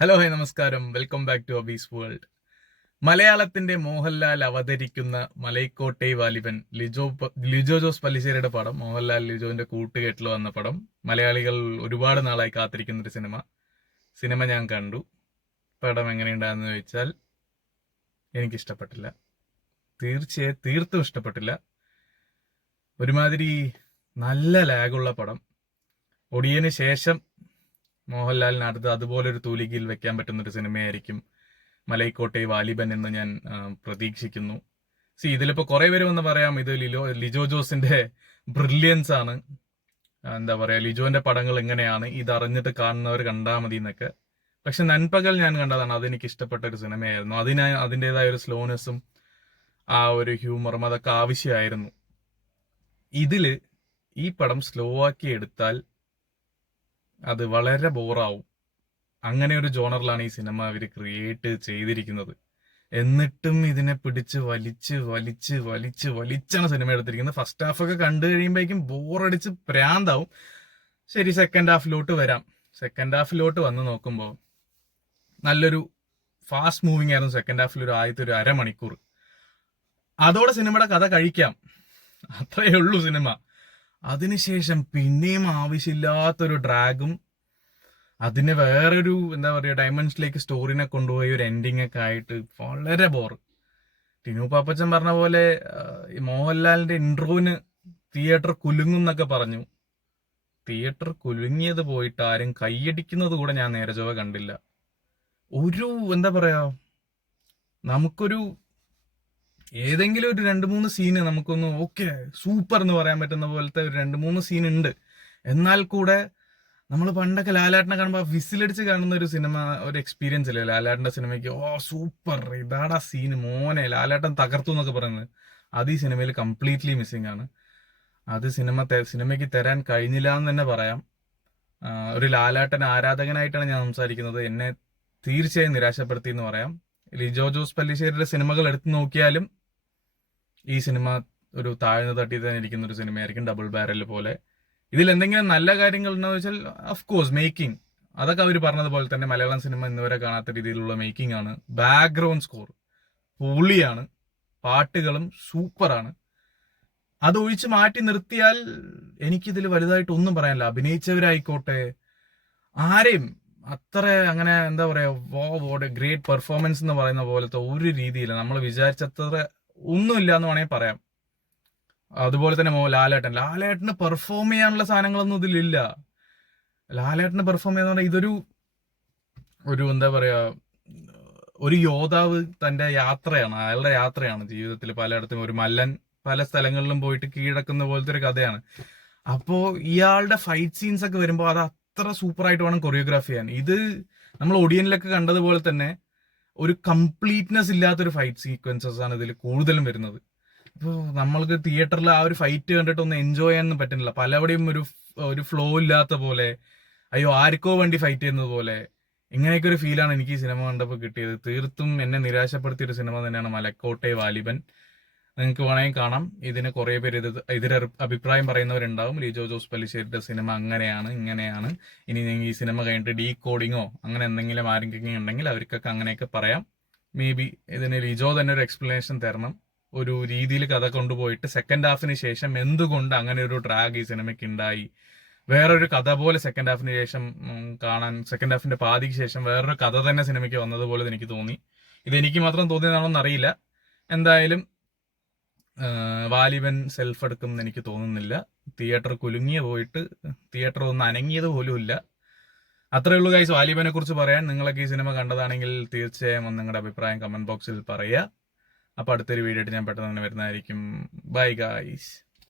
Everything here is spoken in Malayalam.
ഹലോ ഹായ് നമസ്കാരം, വെൽക്കം ബാക്ക് ടു അബീസ് വേൾഡ്. മലയാളത്തിന്റെ മോഹൻലാൽ അവതരിക്കുന്ന മലൈക്കോട്ടെ വാലിബൻ, ലിജോ ജോസ് പല്ലിശ്ശേരിയുടെ പടം. മോഹൻലാൽ ലിജോന്റെ കൂട്ടുകെട്ടിൽ വന്ന പടം. മലയാളികൾ ഒരുപാട് നാളായി കാത്തിരിക്കുന്ന ഒരു സിനിമ ഞാൻ കണ്ടു. പടം എങ്ങനെയുണ്ടായെന്ന് ചോദിച്ചാൽ എനിക്കിഷ്ടപ്പെട്ടില്ല. തീർത്തും ഇഷ്ടപ്പെട്ടില്ല. ഒരുമാതിരി നല്ല ലാഗുള്ള പടം. ഒടിയന് ശേഷം മോഹൻലാലിന് അടുത്ത് അതുപോലൊരു തൂലികയിൽ വെക്കാൻ പറ്റുന്ന ഒരു സിനിമയായിരിക്കും മലൈക്കോട്ടെ വാലിബൻ എന്ന് ഞാൻ പ്രതീക്ഷിക്കുന്നു. ഇതിലിപ്പോ കുറെ പേര് വന്ന് പറയാം ഇത് ലിജോ ജോസിന്റെ ബ്രില്യൻസ് ആണ്, എന്താ പറയാ, ലിജോന്റെ പടങ്ങൾ എങ്ങനെയാണ്, ഇതറിഞ്ഞിട്ട് കാണുന്നവർ കണ്ടാൽ മതി എന്നൊക്കെ. പക്ഷെ നൻപകൽ ഞാൻ കണ്ടതാണ്, അതെനിക്ക് ഇഷ്ടപ്പെട്ട ഒരു സിനിമയായിരുന്നു. അതിൻ്റെതായ ഒരു സ്ലോനെസ്സും ആ ഒരു ഹ്യൂമറും അതൊക്കെ ആവശ്യമായിരുന്നു. ഇതില് ഈ പടം സ്ലോ ആക്കി എടുത്താൽ അത് വളരെ ബോറാവും. അങ്ങനെ ഒരു ജോണറിലാണ് ഈ സിനിമ അവർ ക്രിയേറ്റ് ചെയ്തിരിക്കുന്നത്. എന്നിട്ടും ഇതിനെ പിടിച്ച് വലിച്ചാണ് സിനിമ എടുത്തിരിക്കുന്നത്. ഫസ്റ്റ് ഹാഫ് ഒക്കെ കണ്ടു കഴിയുമ്പോഴേക്കും ബോറടിച്ച് പ്രാന്താവും. ശരി, സെക്കൻഡ് ഹാഫിലോട്ട് വരാം. സെക്കൻഡ് ഹാഫിലോട്ട് വന്ന് നോക്കുമ്പോൾ നല്ലൊരു ഫാസ്റ്റ് മൂവിങ് ആയിരുന്നു സെക്കൻഡ് ഹാഫിൽ. ആദ്യത്തെ ഒരു അരമണിക്കൂർ അതോടെ സിനിമയുടെ കഥ കഴിക്കാം, അത്രയേ ഉള്ളൂ സിനിമ. അതിനുശേഷം പിന്നെയും ആവശ്യമില്ലാത്തൊരു ഡ്രാഗും അതിന് വേറൊരു എന്താ പറയുക ഡയമെൻഷനിലേക്ക് സ്റ്റോറിനെ കൊണ്ടുപോയി ഒരു എൻഡിങ് ഒക്കെ ആയിട്ട് വളരെ ബോർ. ടിനു പാപ്പച്ചൻ പറഞ്ഞ പോലെ മോഹൻലാലിന്റെ ഇൻട്രോന് തിയേറ്റർ കുലുങ്ങും എന്നൊക്കെ പറഞ്ഞു. തിയേറ്റർ കുലുങ്ങിയത് പോയിട്ട് ആരും കൈയടിക്കുന്നത് കൂടെ ഞാൻ നേരെ ചൊവ്വ കണ്ടില്ല. ഒരു എന്താ പറയാ, നമുക്കൊരു ഏതെങ്കിലും ഒരു 2-3 സീന് നമുക്കൊന്ന് ഓക്കെ സൂപ്പർ എന്ന് പറയാൻ പറ്റുന്ന പോലത്തെ ഒരു 2-3 സീൻ ഉണ്ട്. എന്നാൽ കൂടെ നമ്മൾ പണ്ടൊക്കെ ലാലേട്ടനെ കാണുമ്പോൾ വിസിലടിച്ച് കാണുന്ന ഒരു സിനിമ, ഒരു എക്സ്പീരിയൻസ് ഇല്ലേ ലാലേട്ടന്റെ സിനിമയ്ക്ക്. ഓ സൂപ്പർ, ഇതാടാ സീന്, മോനെ ലാലേട്ടൻ തകർത്തു എന്നൊക്കെ പറയുന്നത്. അത് ഈ സിനിമയിൽ കംപ്ലീറ്റ്ലി മിസ്സിംഗ് ആണ്. അത് സിനിമയ്ക്ക് തരാൻ കഴിഞ്ഞില്ല എന്ന് തന്നെ പറയാം. ഒരു ലാലേട്ടൻ ആരാധകനായിട്ടാണ് ഞാൻ സംസാരിക്കുന്നത്. എന്നെ തീർച്ചയായും നിരാശപ്പെടുത്തി എന്ന് പറയാം. ലിജോ ജോസ് പല്ലിശ്ശേരിയുടെ സിനിമകൾ എടുത്തു നോക്കിയാലും ഈ സിനിമ ഒരു താഴ്ന്ന തട്ടി തന്നെ ഇരിക്കുന്ന ഒരു സിനിമയായിരിക്കും, ഡബിൾ ബാരൽ പോലെ. ഇതിൽ എന്തെങ്കിലും നല്ല കാര്യങ്ങൾ ഉണ്ടോ വെച്ചാൽ ഓഫ്കോഴ്സ് മേക്കിംഗ്, അതൊക്കെ അവർ പറഞ്ഞതുപോലെ തന്നെ മലയാളം സിനിമ ഇന്നുവരെ കാണാത്ത രീതിയിലുള്ള മേക്കിംഗ് ആണ്. ബാക്ക്ഗ്രൗണ്ട് സ്കോർ പൊളിയാണ്, പാട്ടുകളും സൂപ്പറാണ്. അതൊഴിച്ച് മാറ്റി നിർത്തിയാൽ എനിക്കിതിൽ വലുതായിട്ട് ഒന്നും പറയാനില്ല. അഭിനയിച്ചവരായിക്കോട്ടെ ആരെയും അത്ര അങ്ങനെ എന്താ പറയാ ഗ്രേറ്റ് പെർഫോമൻസ് എന്ന് പറയുന്ന പോലത്തെ ഒരു രീതിയില്ല. നമ്മൾ വിചാരിച്ചത്ര ഒന്നുമില്ല എന്ന് വേണമെങ്കിൽ പറയാം. അതുപോലെ തന്നെ ലാലേട്ടന് പെർഫോം ചെയ്യാനുള്ള സാധനങ്ങളൊന്നും ഇതിലില്ല. ലാലേട്ടന് പെർഫോം ചെയ്യാന്ന് പറഞ്ഞാൽ ഇതൊരു എന്താ പറയാ, ഒരു യോദ്ധാവ് തന്റെ യാത്രയാണ്, അയാളുടെ യാത്രയാണ് ജീവിതത്തിൽ. പലയിടത്തും ഒരു മല്ലൻ പല സ്ഥലങ്ങളിലും പോയിട്ട് കീഴടക്കുന്ന പോലത്തെ ഒരു കഥയാണ്. അപ്പോ ഇയാളുടെ ഫൈറ്റ് സീൻസ് ഒക്കെ വരുമ്പോൾ അത് അത്ര സൂപ്പറായിട്ട് വേണം കൊറിയോഗ്രാഫി ചെയ്യാൻ. ഇത് നമ്മൾ ഒടിയനിലൊക്കെ കണ്ടതുപോലെ തന്നെ ഒരു കംപ്ലീറ്റ്നെസ് ഇല്ലാത്തൊരു ഫൈറ്റ് സീക്വൻസസ് ആണ് ഇതിൽ കൂടുതലും വരുന്നത്. ഇപ്പോൾ നമ്മൾക്ക് തിയേറ്ററിൽ ആ ഒരു ഫൈറ്റ് കണ്ടിട്ട് ഒന്നും എൻജോയ് ചെയ്യാനൊന്നും പറ്റുന്നില്ല. പലവിടെയും ഒരു ഫ്ലോ ഇല്ലാത്ത പോലെ, അയ്യോ ആർക്കോ വേണ്ടി ഫൈറ്റ് ചെയ്യുന്നത് പോലെ, ഇങ്ങനെയൊക്കെ ഒരു ഫീലാണ് എനിക്ക് ഈ സിനിമ കണ്ടപ്പോൾ കിട്ടിയത്. തീർത്തും എന്നെ നിരാശപ്പെടുത്തിയൊരു സിനിമ തന്നെയാണ് മലൈക്കോട്ടെ വാലിബൻ. നിങ്ങൾക്ക് വേണമെങ്കിൽ കാണാം. ഇതിന് കുറെ പേര് എതിരെ അഭിപ്രായം പറയുന്നവരുണ്ടാവും. ലിജോ ജോസ് പല്ലിശ്ശേരിയുടെ സിനിമ അങ്ങനെയാണ് ഇങ്ങനെയാണ്, ഇനി നിങ്ങൾ ഈ സിനിമ കഴിഞ്ഞിട്ട് ഡീ കോഡിങ്ങോ അങ്ങനെ എന്തെങ്കിലും ആരെങ്കിലും ഉണ്ടെങ്കിൽ അവർക്കൊക്കെ അങ്ങനെയൊക്കെ പറയാം. മേ ബി ഇതിന് ലിജോ തന്നെ ഒരു എക്സ്പ്ലനേഷൻ തരണം, ഒരു രീതിയിൽ കഥ കൊണ്ടുപോയിട്ട് സെക്കൻഡ് ഹാഫിന് ശേഷം എന്തുകൊണ്ട് അങ്ങനെ ഒരു ഡ്രാഗ് ഈ സിനിമയ്ക്ക് ഉണ്ടായി, വേറൊരു കഥ പോലെ സെക്കൻഡ് ഹാഫിന് ശേഷം കാണാൻ, സെക്കൻഡ് ഹാഫിന്റെ പാതിക്ക് ശേഷം വേറൊരു കഥ തന്നെ സിനിമയ്ക്ക് വന്നതുപോലെ എനിക്ക് തോന്നി. ഇതെനിക്ക് മാത്രം തോന്നിയതാണോന്ന് അറിയില്ല. എന്തായാലും വാലിബൻ സെൽഫ് എടുക്കുമെന്ന് എനിക്ക് തോന്നുന്നില്ല. തിയേറ്റർ പോയിട്ട് തിയേറ്റർ ഒന്ന് അനങ്ങിയത് പോലും ഇല്ല. അത്രേ ഉള്ളൂ ഗൈസ് വാലിബനെ കുറിച്ച് പറയാൻ. നിങ്ങളൊക്കെ ഈ സിനിമ കണ്ടതാണെങ്കിൽ തീർച്ചയായും നിങ്ങളുടെ അഭിപ്രായം കമന്റ് ബോക്സിൽ പറയുക. അപ്പൊ അടുത്തൊരു വീഡിയോ ആയിട്ട് ഞാൻ പെട്ടെന്ന് തന്നെ വരുന്നതായിരിക്കും. Bye guys.